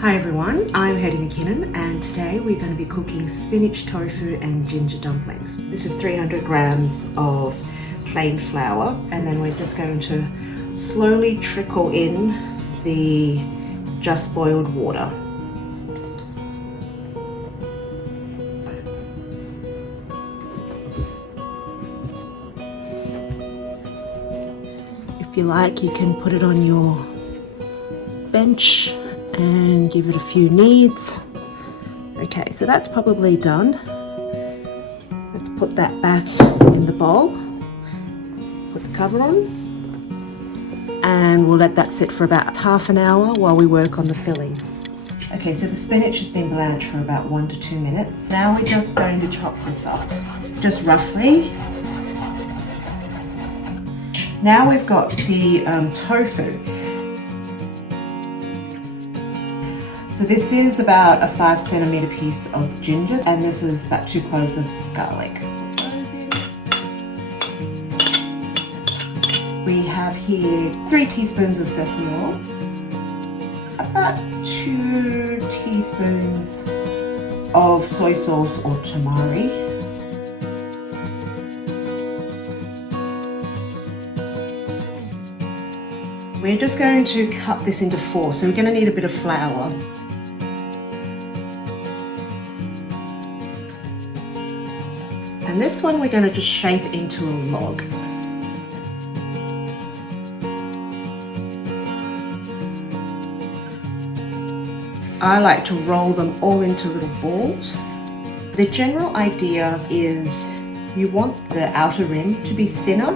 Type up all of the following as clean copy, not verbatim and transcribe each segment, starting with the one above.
Hi everyone, I'm Hetty McKinnon and today we're going to be cooking spinach, tofu and ginger dumplings. This is 300 grams of plain flour and then we're just going to slowly trickle in the just boiled water. If you like, you can put it on your bench and give it a few kneads. Okay, so that's probably done. Let's put that back in the bowl. Put the cover on. And we'll let that sit for about half an hour while we work on the filling. Okay, so the spinach has been blanched for about 1 to 2 minutes. Now we're just going to chop this up, just roughly. Now we've got the tofu. So this is about a 5 centimeter piece of ginger and this is about 2 cloves of garlic. We have here 3 teaspoons of sesame oil, about 2 teaspoons of soy sauce or tamari, we're just going to cut this into 4, so we're going to need a bit of flour. And this one we're going to just shape into a log. I like to roll them all into little balls. The general idea is you want the outer rim to be thinner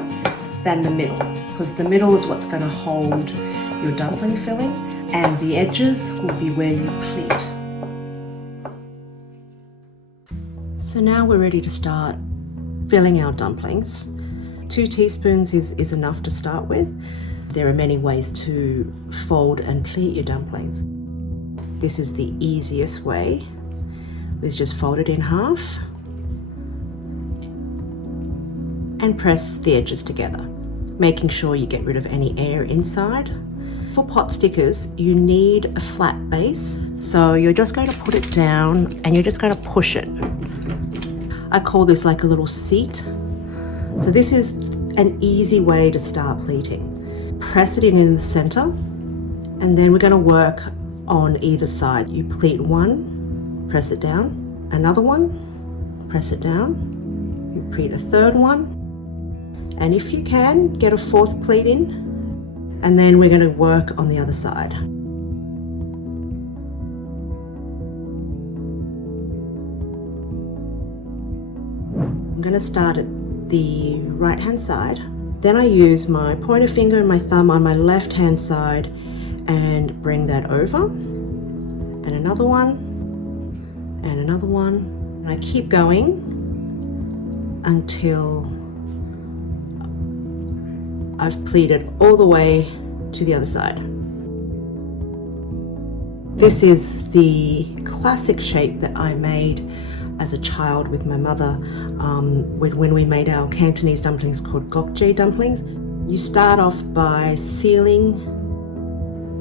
than the middle, because the middle is what's going to hold your dumpling filling and the edges will be where you pleat. So now we're ready to start filling our dumplings. 2 teaspoons is enough to start with. There are many ways to fold and pleat your dumplings. This is the easiest way. Is just fold it in half and press the edges together, making sure you get rid of any air inside. For pot stickers, you need a flat base, so you're just going to put it down and you're just going to push it. I call this like a little seat. So this is an easy way to start pleating. Press it in the center and then we're going to work on either side. You pleat one, press it down, another one, press it down, you pleat a third one, and if you can, get a 4th pleat in, and then we're going to work on the other side. I'm going to start at the right hand side. Then I use my pointer finger and my thumb on my left hand side and bring that over. And another one, and another one. And I keep going until I've pleated all the way to the other side. This is the classic shape that I made as a child with my mother when we made our Cantonese dumplings called gokje dumplings. You start off by sealing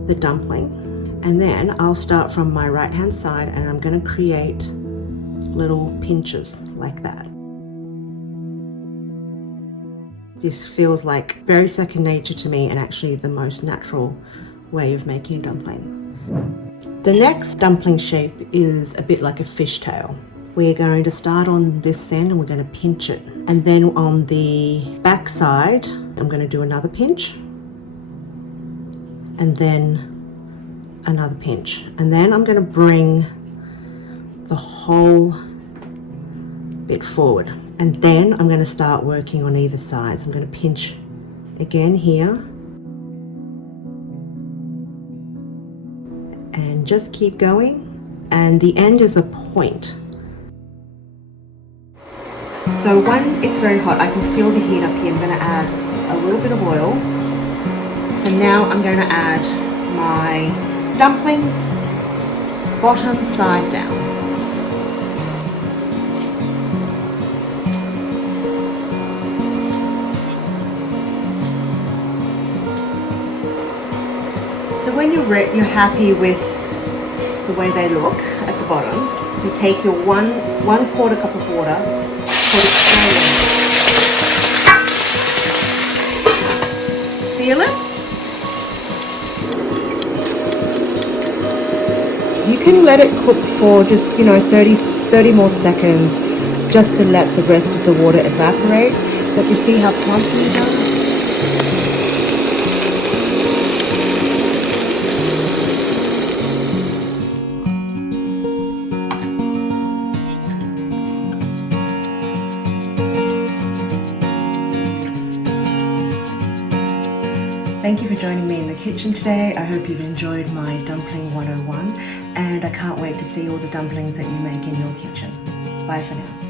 the dumpling, and then I'll start from my right hand side and I'm going to create little pinches like that. This feels like very second nature to me and actually the most natural way of making a dumpling. The next dumpling shape is a bit like a fishtail. We're going to start on this end and we're going to pinch it. And then on the back side, I'm going to do another pinch. And then another pinch. And then I'm going to bring the whole bit forward. And then I'm going to start working on either side. So I'm going to pinch again here. And just keep going. And the end is a point. So when it's very hot, I can feel the heat up here. I'm going to add a little bit of oil. So now I'm going to add my dumplings, bottom side down. So when you're happy with the way they look at the bottom, you take your one quarter cup of water, pour it straight in. Feel it? You can let it cook for just, 30 more seconds, just to let the rest of the water evaporate. But you see how plump these are? Thank you for joining me in the kitchen today. I hope you've enjoyed my Dumpling 101, and I can't wait to see all the dumplings that you make in your kitchen. Bye for now.